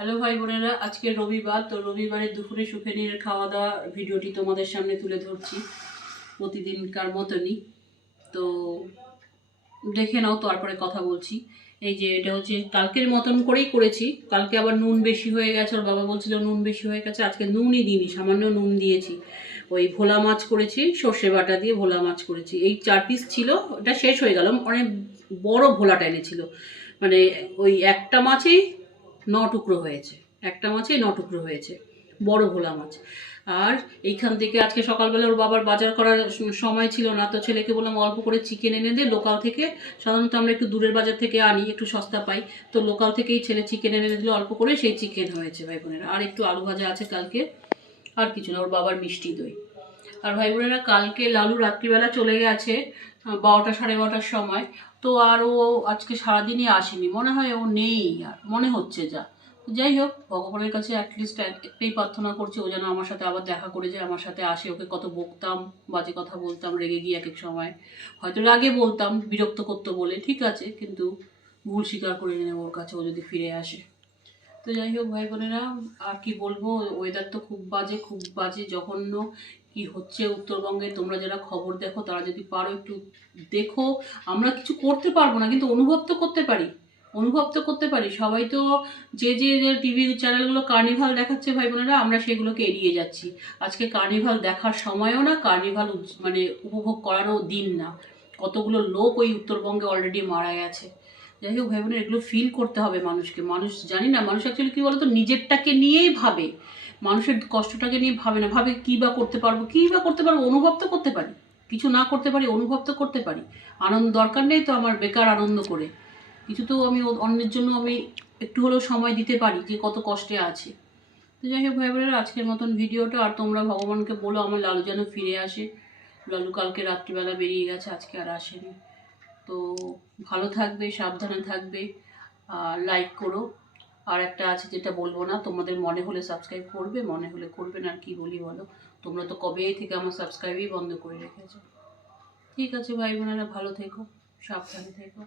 Hello ভাই বোনেরা, আজকে রবিবার। তো রবিবারে দুপুরে সুখেনীর খাওয়া দাওয়া ভিডিওটি তোমাদের সামনে তুলে ধরছি প্রতিদিনকার মতনই। তো দেখে নাও, তারপরে কথা বলছি। এই যে এটা হচ্ছে কালকের মতন করেই করেছি। কালকে আবার নুন বেশি হয়ে গেছে, ওর বাবা বলছিল নুন বেশি হয়ে গেছে। আজকে নুনই দিইনি, সামান্য নুন দিয়েছি। ওই ভোলা মাছ করেছি, সর্ষে বাটা দিয়ে ভোলা মাছ করেছি। এই 4 পিস ছিল, ওটা শেষ হয়ে গেল। অনেক বড় ভোলাটা এনেছিল, মানে ওই একটা মাছেই 9 টুকরো হয়েছে, একটা মাছেই 9 টুকরো হয়েছে, বড় ভোলা মাছ। আর এইখান থেকে আজকে সকালবেলা ওর বাবার বাজার করার সময় ছিল না, তো ছেলেকে বললাম অল্প করে চিকেন এনে দে লোকাল থেকে। সাধারণত আমরা একটু দূরের বাজার থেকে আনি, একটু সস্তা পাই। তো লোকাল থেকেই ছেলে চিকেন এনে দিল অল্প করে, সেই চিকেন হয়েছে ভাই বোনেরা। আর একটু আলু ভাজা আছে কালকে, আর কিছু না। ওর বাবার মিষ্টি দই। আর ভাই বোনেরা, কালকে লালু রাত্রিবেলা চলে গেছে 12টা 12:30টার সময়। তো আর ও আজকে সারাদিনই আসেনি, মনে হয় ও নেই, আর মনে হচ্ছে যা। যাই হোক, ভগবানের কাছে অ্যাটলিস্ট একটাই প্রার্থনা করছি, ও যেন আমার সাথে আবার দেখা করে যায়, আমার সাথে আসে। ওকে কত বকতাম, বাজে কথা বলতাম, রেগে গিয়ে এক এক সময় হয়তো রাগে বলতাম, বিরক্ত করতো বলে, ঠিক আছে, কিন্তু ভুল স্বীকার করে নেব ওর কাছে, ও যদি ফিরে আসে। তো যাই হোক ভাই বোনেরা, আর কি বলবো, ওয়েদার তো খুব বাজে, খুব বাজে, জঘন্য কি হচ্ছে উত্তরবঙ্গে। তোমরা যারা খবর দেখো তারা যদি পারো একটু দেখো। আমরা কিছু করতে পারবো না, কিন্তু অনুভব তো করতে পারি, অনুভব তো করতে পারি। সবাই তো যে যে টিভি চ্যানেলগুলো কার্নিভাল দেখাচ্ছে ভাই বোনেরা, আমরা সেগুলোকে এড়িয়ে যাচ্ছি। আজকে কার্নিভাল দেখার সময়ও না, কার্নিভাল মানে উপভোগ করারও দিন না। কতগুলো লোক ওই উত্তরবঙ্গে অলরেডি মারা গেছে। যাই হোক ভাই বোনের, এগুলো ফিল করতে হবে মানুষকে। মানুষ জানি না, মানুষ অ্যাকচুয়ালি কী বলতো, নিজেরটাকে নিয়েই ভাবে, মানুষের কষ্টটাকে নিয়ে ভাবে না। ভাবে কী বা করতে পারবো, কী বা করতে পারবো, অনুভব তো করতে পারি। কিছু না করতে পারি, অনুভব তো করতে পারি। আনন্দ দরকার নেই তো আমার বেকার আনন্দ করে। কিছু তো আমি অন্যের জন্য আমি একটু হলেও সময় দিতে পারি, যে কত কষ্টে আছে। তো যাই হোক ভাই বোনেরা, আজকের মতন ভিডিওটা। আর তোমরা ভগবানকে বলো আমার লালু যেন ফিরে আসে। লালু কালকে রাত্রিবেলা বেরিয়ে গেছে, আজকে আর আসেনি। তো ভালো থাকবে, সাবধানে থাকবে, আর লাইক করো। আর একটা আছে যেটা বলবো না, তোমাদের মনে হলে সাবস্ক্রাইব করবে, মনে হলে করবে না। আর কি বলি বলো, তোমরা তো কবে থেকে আমার সাবস্ক্রাইবই বন্ধ করে রেখেছো। ঠিক আছে ভাই বোনেরা, ভালো থেকো, সাবধানে থেকো।